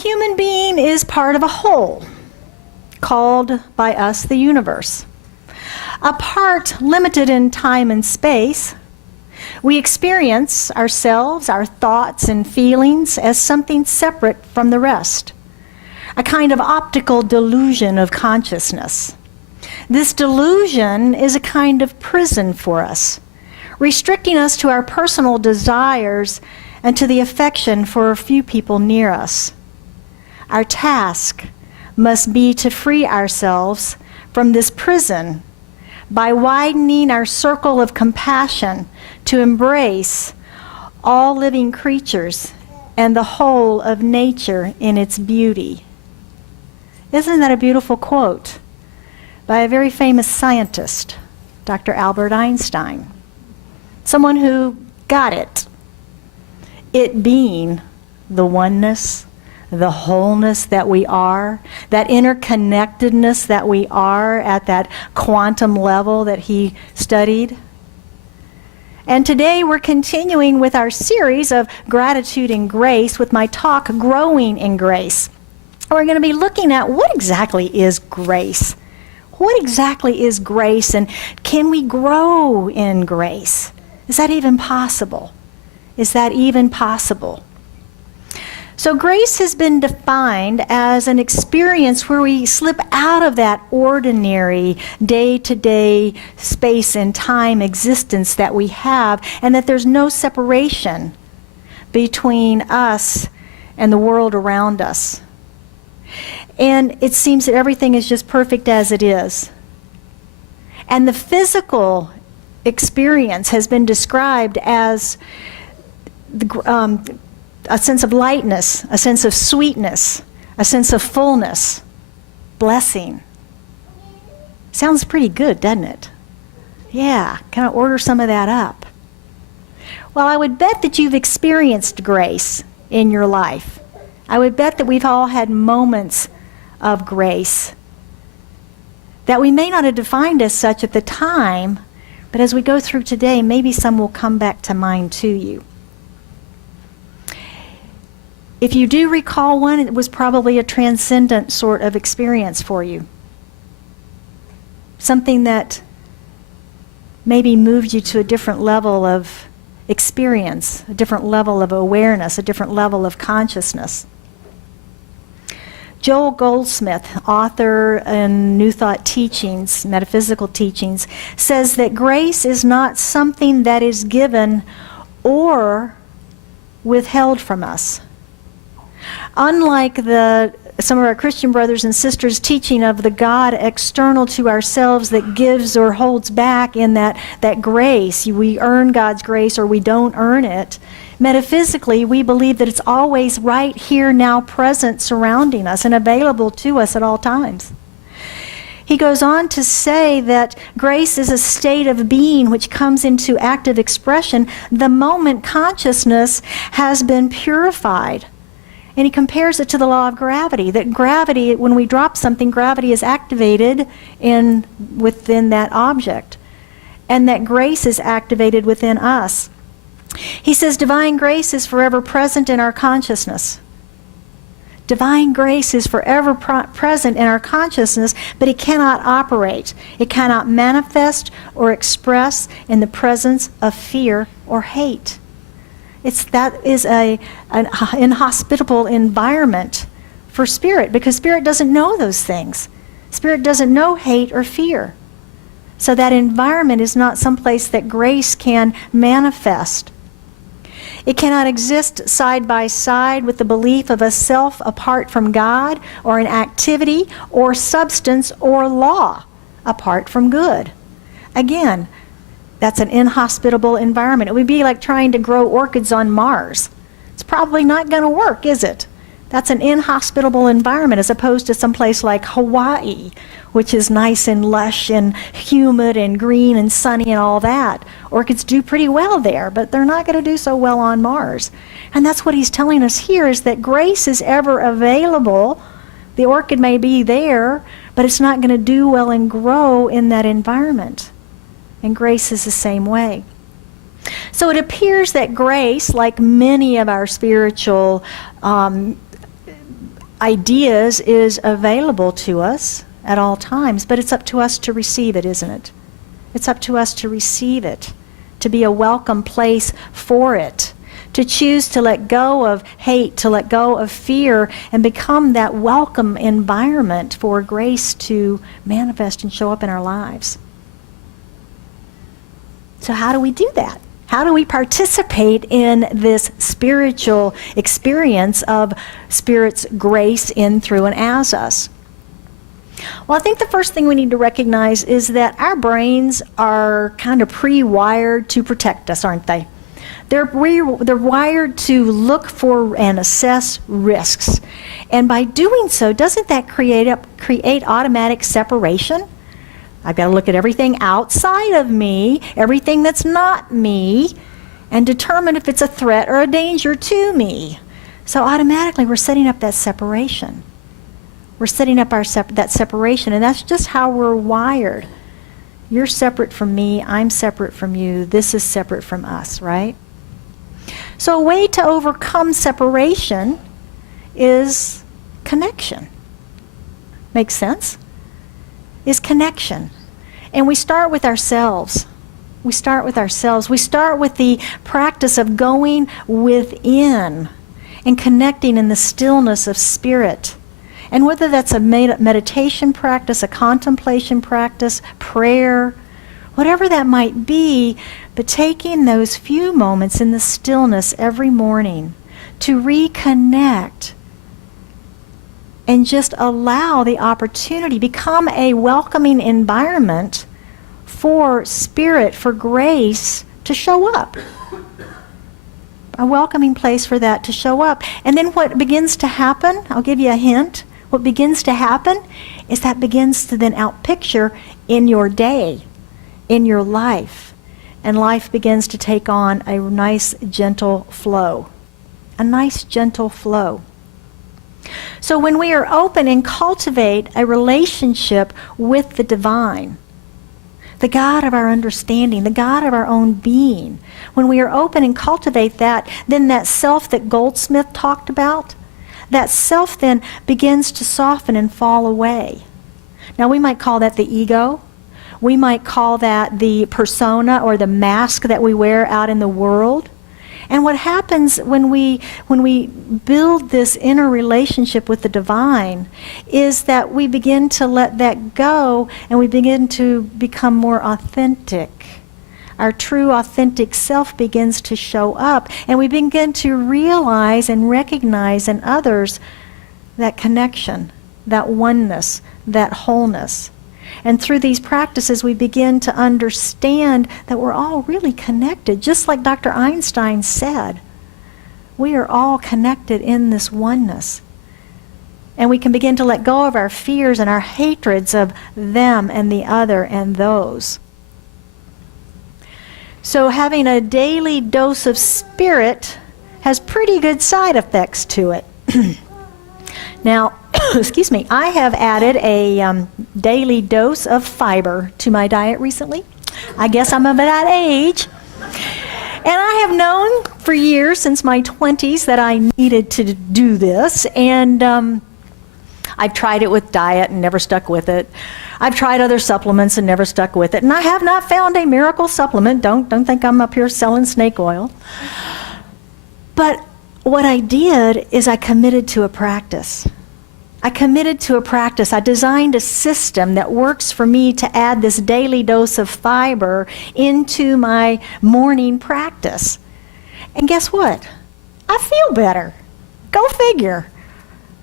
human being is part of a whole, called by us the universe. A part limited in time and space, we experience ourselves, our thoughts and feelings as something separate from the rest. A kind of optical delusion of consciousness. This delusion is a kind of prison for us, restricting us to our personal desires and to the affection for a few people near us. Our task must be to free ourselves from this prison by widening our circle of compassion to embrace all living creatures and the whole of nature in its beauty. Isn't that a beautiful quote by a very famous scientist, Dr. Albert Einstein? Someone who got it. It being the oneness, the wholeness that we are, that interconnectedness that we are at that quantum level that he studied. And today we're continuing with our series of gratitude and grace with my talk, Growing in Grace. We're going to be looking at what exactly is grace. What exactly is grace, and can we grow in grace? Is that even possible? Is that even possible? So grace has been defined as an experience where we slip out of that ordinary day-to-day space and time existence that we have, and that there's no separation between us and the world around us. And it seems that everything is just perfect as it is. And the physical experience has been described as a sense of lightness, a sense of sweetness, a sense of fullness, blessing. Sounds pretty good, doesn't it? Yeah, kind of order some of that up. Well, I would bet that you've experienced grace in your life. I would bet that we've all had moments of grace that we may not have defined as such at the time, but as we go through today, maybe some will come back to mind to you. If you do recall one, it was probably a transcendent sort of experience for you. Something that maybe moved you to a different level of experience, a different level of awareness, a different level of consciousness. Joel Goldsmith, author in New Thought Teachings, Metaphysical Teachings, says that grace is not something that is given or withheld from us. Unlike some of our Christian brothers and sisters' teaching of the God external to ourselves that gives or holds back in that grace, we earn God's grace or we don't earn it. Metaphysically, we believe that it's always right here, now, present, surrounding us and available to us at all times. He goes on to say that grace is a state of being which comes into active expression the moment consciousness has been purified. And he compares it to the law of gravity, that gravity, when we drop something, gravity is activated within that object, and that grace is activated within us. He says divine grace is forever present in our consciousness. Divine grace is forever present in our consciousness, but it cannot operate. It cannot manifest or express in the presence of fear or hate. That is an inhospitable environment for spirit, because spirit doesn't know those things. Spirit doesn't know hate or fear. So that environment is not someplace that grace can manifest. It cannot exist side by side with the belief of a self apart from God, or an activity or substance or law apart from good. Again, that's an inhospitable environment. It would be like trying to grow orchids on Mars. It's probably not going to work, is it? That's an inhospitable environment, as opposed to someplace like Hawaii, which is nice and lush and humid and green and sunny and all that. Orchids do pretty well there, but they're not going to do so well on Mars. And that's what he's telling us here, is that grace is ever available. The orchid may be there, but it's not going to do well and grow in that environment. And grace is the same way. So it appears that grace, like many of our spiritual ideas is available to us at all times, but it's up to us to receive it, isn't it? It's up to us to receive it, to be a welcome place for it, to choose to let go of hate, to let go of fear, and become that welcome environment for grace to manifest and show up in our lives. So how do we do that? How do we participate in this spiritual experience of Spirit's grace in, through, and as us? Well, I think the first thing we need to recognize is that our brains are kind of pre-wired to protect us, aren't they? They're wired to look for and assess risks. And by doing so, doesn't that create automatic separation? I've got to look at everything outside of me, everything that's not me, and determine if it's a threat or a danger to me. So automatically we're setting up that separation. We're setting up that separation, and that's just how we're wired. You're separate from me, I'm separate from you, this is separate from us, right? So a way to overcome separation is connection. Makes sense? Is connection. And we start with ourselves. We start with ourselves. We start with the practice of going within and connecting in the stillness of spirit. And whether that's a meditation practice, a contemplation practice, prayer, whatever that might be, but taking those few moments in the stillness every morning to reconnect and just allow the opportunity, become a welcoming environment for Spirit, for grace to show up. A welcoming place for that to show up. And then what begins to happen, I'll give you a hint, what begins to happen is that begins to then outpicture in your day, in your life. And life begins to take on a nice, gentle flow. A nice, gentle flow. So when we are open and cultivate a relationship with the divine, the God of our understanding, the God of our own being, when we are open and cultivate that, then that self that Goldsmith talked about, that self then begins to soften and fall away. Now we might call that the ego. We might call that the persona or the mask that we wear out in the world. And what happens when we build this inner relationship with the divine is that we begin to let that go and we begin to become more authentic. Our true authentic self begins to show up, and we begin to realize and recognize in others that connection, that oneness, that wholeness. And through these practices, we begin to understand that we're all really connected. Just like Dr. Einstein said, we are all connected in this oneness. And we can begin to let go of our fears and our hatreds of them and the other and those. So having a daily dose of spirit has pretty good side effects to it. Now, excuse me, I have added a daily dose of fiber to my diet recently. I guess I'm of that age. And I have known for years, since my 20s, that I needed to do this. And I've tried it with diet and never stuck with it. I've tried other supplements and never stuck with it. And I have not found a miracle supplement. Don't think I'm up here selling snake oil. But what I did is I committed to a practice. I designed a system that works for me to add this daily dose of fiber into my morning practice. And guess what? I feel better. Go figure.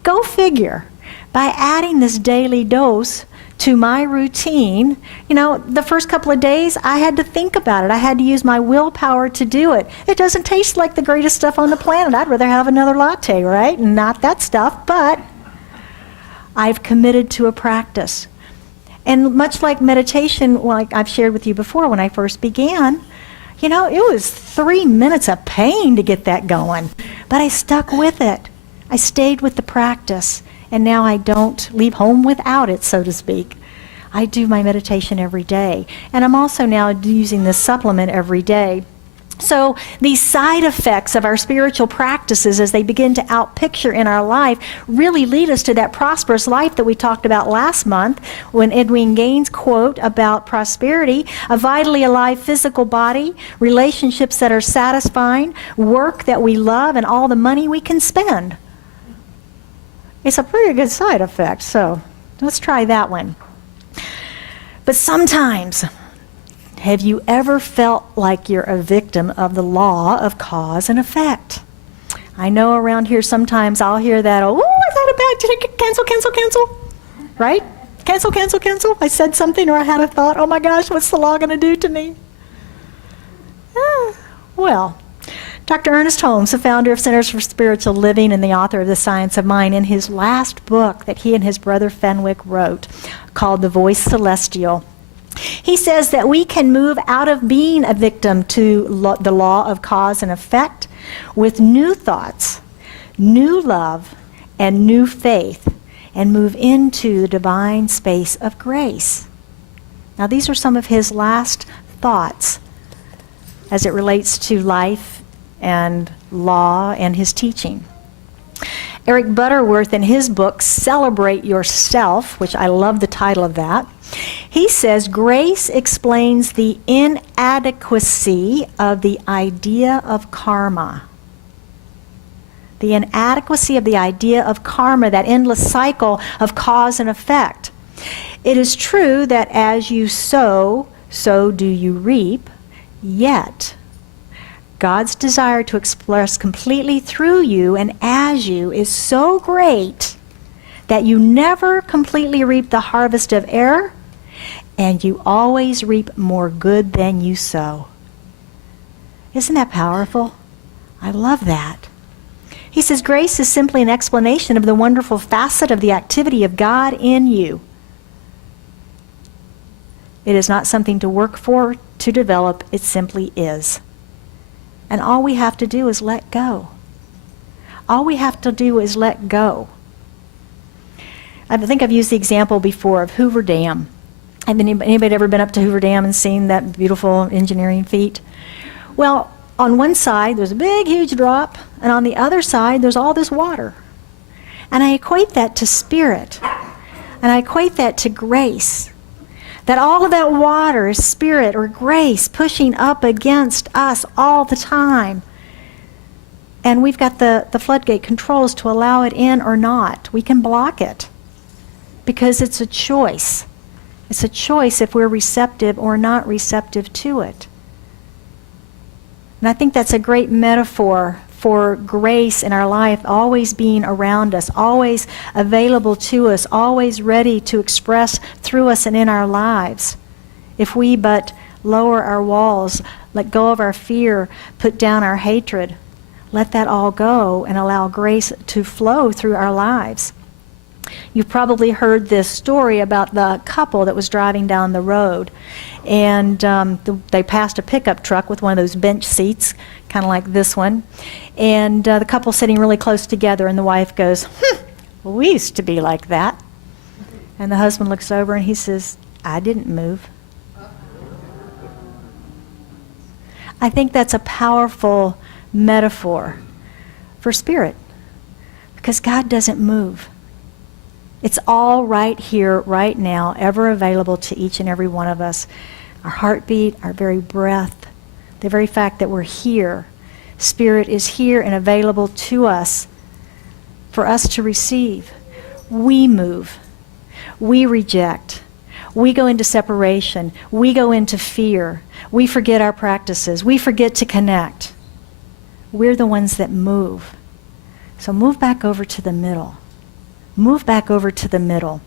Go figure. By adding this daily dose to my routine, the first couple of days I had to think about it. I had to use my willpower to do it. It doesn't taste like the greatest stuff on the planet. I'd rather have another latte, right? And not that stuff, but I've committed to a practice. And much like meditation, like I've shared with you before when I first began, it was 3 minutes of pain to get that going. But I stuck with it. I stayed with the practice. And now I don't leave home without it, so to speak. I do my meditation every day. And I'm also now using this supplement every day. So these side effects of our spiritual practices as they begin to outpicture in our life really lead us to that prosperous life that we talked about last month when Edwin Gaines quote about prosperity, a vitally alive physical body, relationships that are satisfying, work that we love, and all the money we can spend. It's a pretty good side effect, so let's try that one. But sometimes, have you ever felt like you're a victim of the law of cause and effect? I know around here sometimes I'll hear that, oh, I thought about, did I cancel? Right? Cancel. I said something or I had a thought, oh my gosh, what's the law going to do to me? Well, Dr. Ernest Holmes, the founder of Centers for Spiritual Living and the author of The Science of Mind, in his last book that he and his brother Fenwick wrote, called The Voice Celestial, he says that we can move out of being a victim to the law of cause and effect with new thoughts, new love, and new faith, and move into the divine space of grace. Now, these are some of his last thoughts as it relates to life and law and his teaching. Eric Butterworth, in his book, Celebrate Yourself, which I love the title of that, he says, grace explains the inadequacy of the idea of karma. The inadequacy of the idea of karma, that endless cycle of cause and effect. It is true that as you sow, so do you reap, yet God's desire to express completely through you and as you is so great that you never completely reap the harvest of error, and you always reap more good than you sow. Isn't that powerful? I love that. He says grace is simply an explanation of the wonderful facet of the activity of God in you. It is not something to work for, to develop. It simply is. And all we have to do is let go. All we have to do is let go. I think I've used the example before of Hoover Dam. Have anybody ever been up to Hoover Dam and seen that beautiful engineering feat? Well, on one side there's a big, huge drop, and on the other side there's all this water. And I equate that to spirit. And I equate that to grace. That all of that water is spirit or grace pushing up against us all the time. And we've got the floodgate controls to allow it in or not. We can block it because it's a choice. It's a choice if we're receptive or not receptive to it. And I think that's a great metaphor for grace in our life, always being around us, always available to us, always ready to express through us and in our lives. If we but lower our walls, let go of our fear, put down our hatred, let that all go and allow grace to flow through our lives. You've probably heard this story about the couple that was driving down the road, and they passed a pickup truck with one of those bench seats, kind of like this one, and the couple sitting really close together, and the wife goes, well, we used to be like that. And the husband looks over and he says, I didn't move. I think that's a powerful metaphor for spirit, because God doesn't move. It's all right here, right now, ever available to each and every one of us. Our heartbeat, our very breath, the very fact that we're here. Spirit is here and available to us for us to receive. We move. We reject. We go into separation. We go into fear. We forget our practices. We forget to connect. We're the ones that move. So move back over to the middle. Move back over to the middle.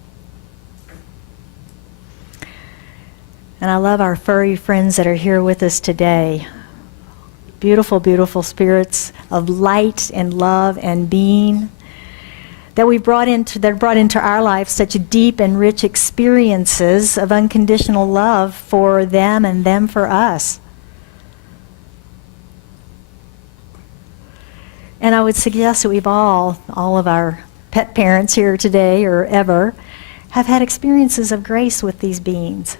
And I love our furry friends that are here with us today. Beautiful, beautiful spirits of light and love and being that brought into our life such deep and rich experiences of unconditional love for them and them for us. And I would suggest that we've all of our pet parents here today or ever, have had experiences of grace with these beings.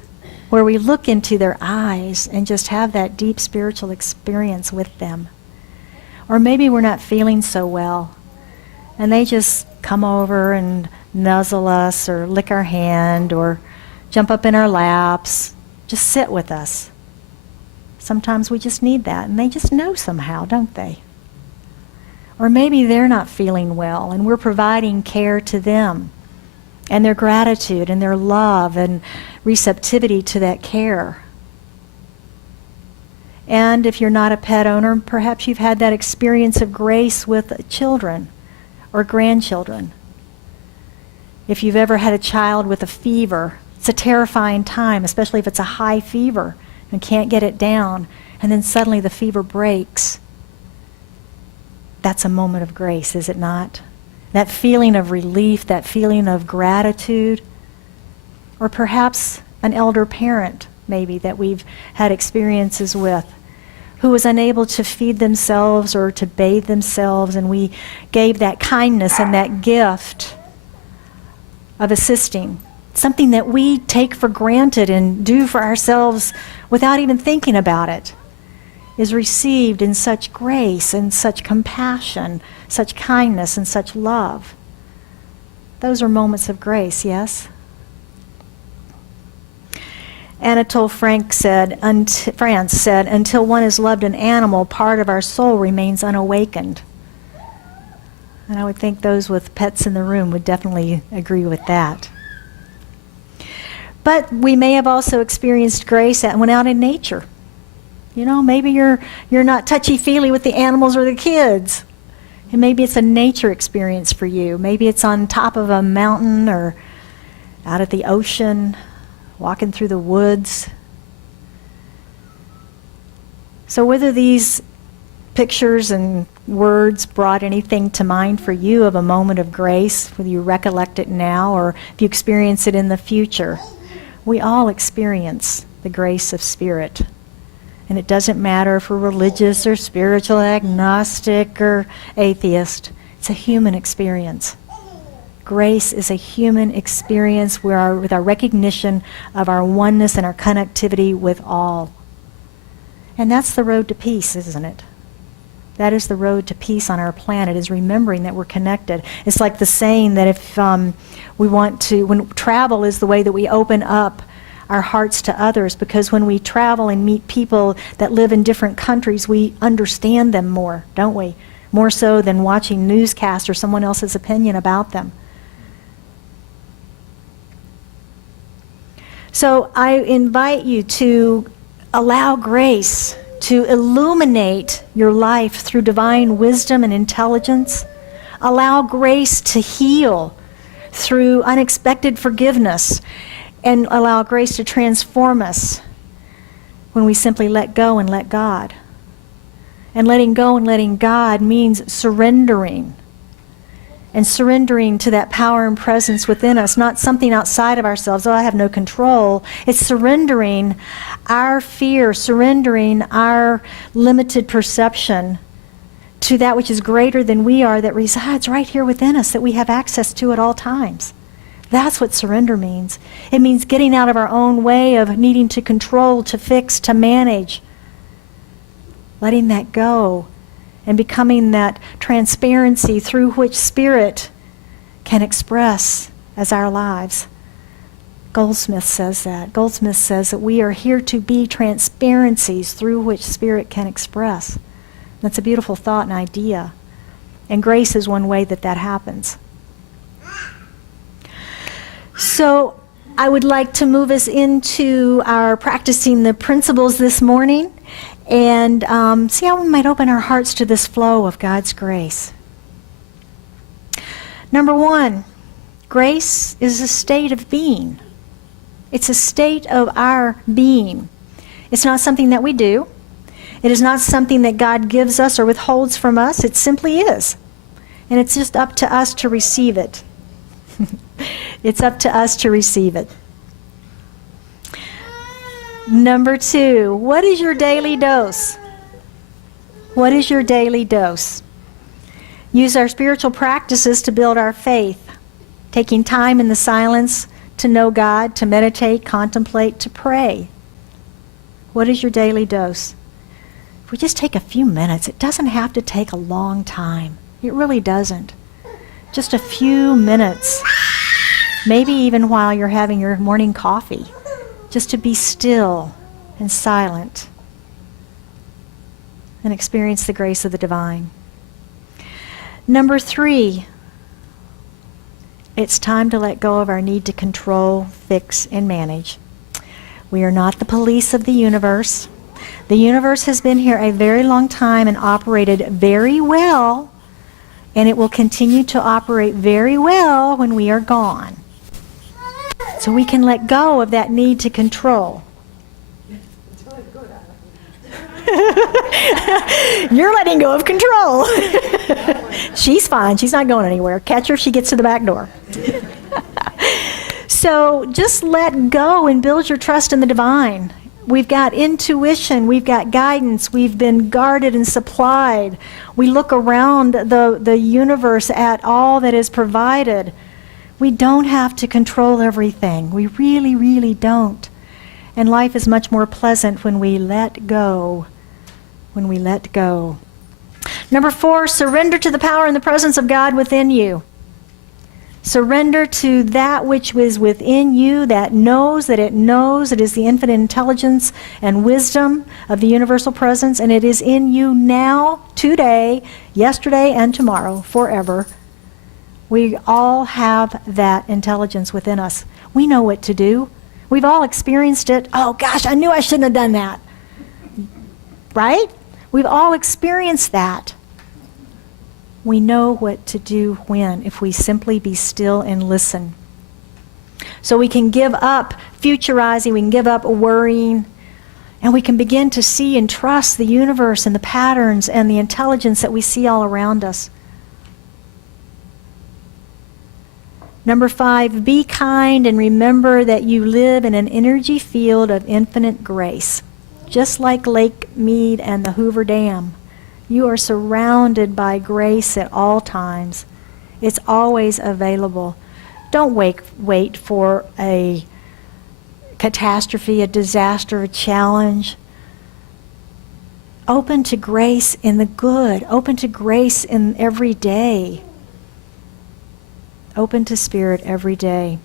where we look into their eyes and just have that deep spiritual experience with them. Or maybe we're not feeling so well, and they just come over and nuzzle us or lick our hand or jump up in our laps, just sit with us. Sometimes we just need that, and they just know somehow, don't they? Or maybe they're not feeling well, and we're providing care to them, and their gratitude and their love and receptivity to that care. And if you're not a pet owner, perhaps you've had that experience of grace with children or grandchildren. If you've ever had a child with a fever, it's a terrifying time, especially if it's a high fever and can't get it down, and then suddenly the fever breaks. That's a moment of grace, is it not? That feeling of relief, that feeling of gratitude. Or perhaps an elder parent, maybe, that we've had experiences with, who was unable to feed themselves or to bathe themselves, and we gave that kindness and that gift of assisting. Something that we take for granted and do for ourselves without even thinking about it is received in such grace and such compassion, such kindness and such love. Those are moments of grace, yes? Anatole France said, until one has loved an animal, part of our soul remains unawakened. And I would think those with pets in the room would definitely agree with that. But we may have also experienced grace when out in nature. You know, maybe you're not touchy-feely with the animals or the kids. And maybe it's a nature experience for you. Maybe it's on top of a mountain or out at the ocean, walking through the woods. So whether these pictures and words brought anything to mind for you of a moment of grace, whether you recollect it now or if you experience it in the future, we all experience the grace of Spirit. And it doesn't matter if we're religious or spiritual, agnostic or atheist. It's a human experience. Grace is a human experience with our recognition of our oneness and our connectivity with all. And that's the road to peace, isn't it? That is the road to peace on our planet, is remembering that we're connected. It's like the saying that if we want to, when travel is the way that we open up our hearts to others, because when we travel and meet people that live in different countries, we understand them more, don't we? More so than watching newscasts or someone else's opinion about them. So I invite you to allow grace to illuminate your life through divine wisdom and intelligence. Allow grace to heal through unexpected forgiveness, and allow grace to transform us when we simply let go and let God. And letting go and letting God means surrendering. And surrendering to that power and presence within us, not something outside of ourselves. Oh, I have no control. It's surrendering our fear, surrendering our limited perception to that which is greater than we are, that resides right here within us, that we have access to at all times. That's what surrender means. It means getting out of our own way of needing to control, to fix, to manage. Letting that go and becoming that transparency through which Spirit can express as our lives. Goldsmith says that. Goldsmith says that we are here to be transparencies through which Spirit can express. That's a beautiful thought and idea. And grace is one way that that happens. So I would like to move us into our practicing the principles this morning and see how we might open our hearts to this flow of God's grace. Number one, grace is a state of being. It's a state of our being. It's not something that we do. It is not something that God gives us or withholds from us. It simply is. And it's just up to us to receive it. It's up to us to receive it. Number two, what is your daily dose? What is your daily dose? Use our spiritual practices to build our faith, taking time in the silence to know God, to meditate, contemplate, to pray. What is your daily dose? If we just take a few minutes, it doesn't have to take a long time. It really doesn't. Just a few minutes, maybe even while you're having your morning coffee, just to be still and silent and experience the grace of the divine. Number 3, it's time to let go of our need to control, fix, and manage. We are not the police of the universe. The universe has been here a very long time and operated very well, and it will continue to operate very well when we are gone. So we can let go of that need to control. You're letting go of control. She's fine. She's not going anywhere. Catch her if she gets to the back door. So just let go and build your trust in the divine. We've got intuition. We've got guidance. We've been guarded and supplied. We look around the universe at all that is provided. We don't have to control everything. We really, really don't. And life is much more pleasant when we let go. When we let go. Number 4, surrender to the power and the presence of God within you. Surrender to that which is within you that knows that it is the infinite intelligence and wisdom of the universal presence, and it is in you now, today, yesterday, and tomorrow, forever. We all have that intelligence within us. We know what to do. We've all experienced it. Oh gosh, I knew I shouldn't have done that. Right? We've all experienced that. We know what to do when, if we simply be still and listen. So we can give up futurizing, we can give up worrying, and we can begin to see and trust the universe and the patterns and the intelligence that we see all around us. Number 5, be kind and remember that you live in an energy field of infinite grace. Just like Lake Mead and the Hoover Dam, you are surrounded by grace at all times. It's always available. Don't wait for a catastrophe, a disaster, a challenge. Open to grace in the good. Open to grace in every day. Open to Spirit every day.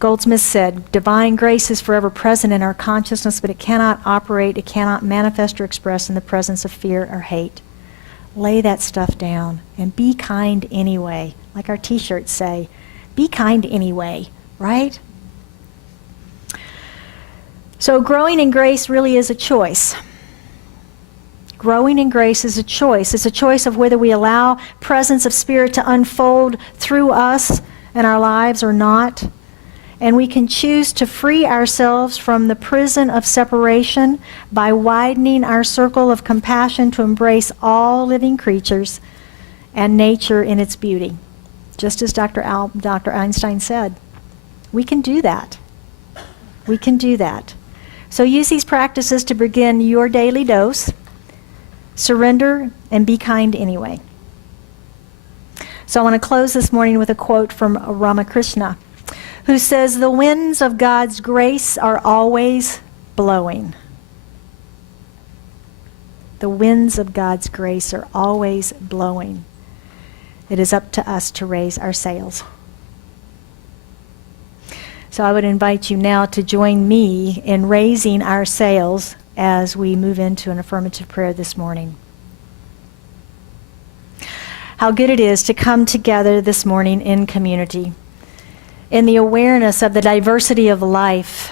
Goldsmith said, divine grace is forever present in our consciousness, but it cannot operate, it cannot manifest or express in the presence of fear or hate. Lay that stuff down and be kind anyway. Like our t-shirts say, be kind anyway, right? So growing in grace really is a choice. Growing in grace is a choice. It's a choice of whether we allow presence of Spirit to unfold through us and our lives or not. And we can choose to free ourselves from the prison of separation by widening our circle of compassion to embrace all living creatures and nature in its beauty. Just as Dr. Einstein said, we can do that. We can do that. So use these practices to begin your daily dose. Surrender and be kind anyway. So I want to close this morning with a quote from Ramakrishna, who says, the winds of God's grace are always blowing. The winds of God's grace are always blowing. It is up to us to raise our sails. So I would invite you now to join me in raising our sails as we move into an affirmative prayer this morning. How good it is to come together this morning in community, in the awareness of the diversity of life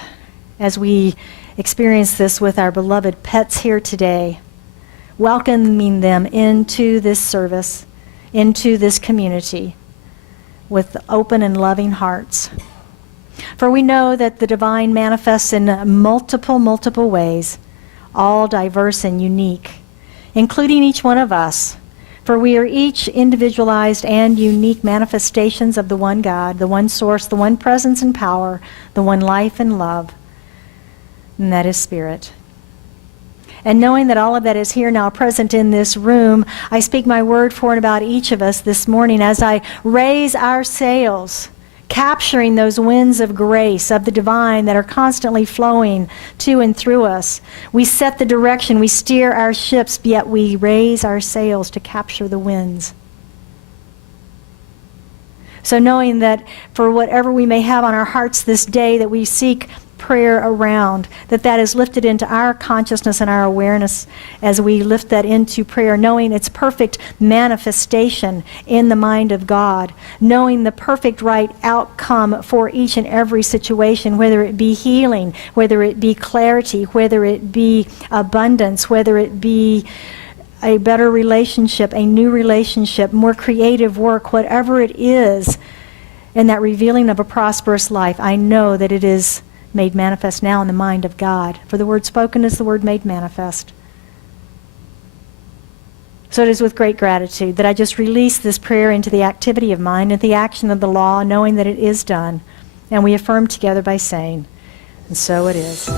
as we experience this with our beloved pets here today, welcoming them into this service, into this community with open and loving hearts. For we know that the divine manifests in multiple ways, all diverse and unique, including each one of us. For we are each individualized and unique manifestations of the one God, the one source, the one presence and power, the one life and love, and that is Spirit. And knowing that all of that is here now present in this room, I speak my word for and about each of us this morning as I raise our sails, capturing those winds of grace, of the divine that are constantly flowing to and through us. We set the direction, we steer our ships, yet we raise our sails to capture the winds. So knowing that for whatever we may have on our hearts this day, that we seek prayer around, that is lifted into our consciousness and our awareness as we lift that into prayer, knowing its perfect manifestation in the mind of God, knowing the perfect right outcome for each and every situation, whether it be healing, whether it be clarity, whether it be abundance, whether it be a better relationship, a new relationship, more creative work, whatever it is, in that revealing of a prosperous life, I know that it is made manifest now in the mind of God. For the word spoken is the word made manifest. So it is with great gratitude that I just release this prayer into the activity of mind and the action of the law, knowing that it is done. And we affirm together by saying, and so it is.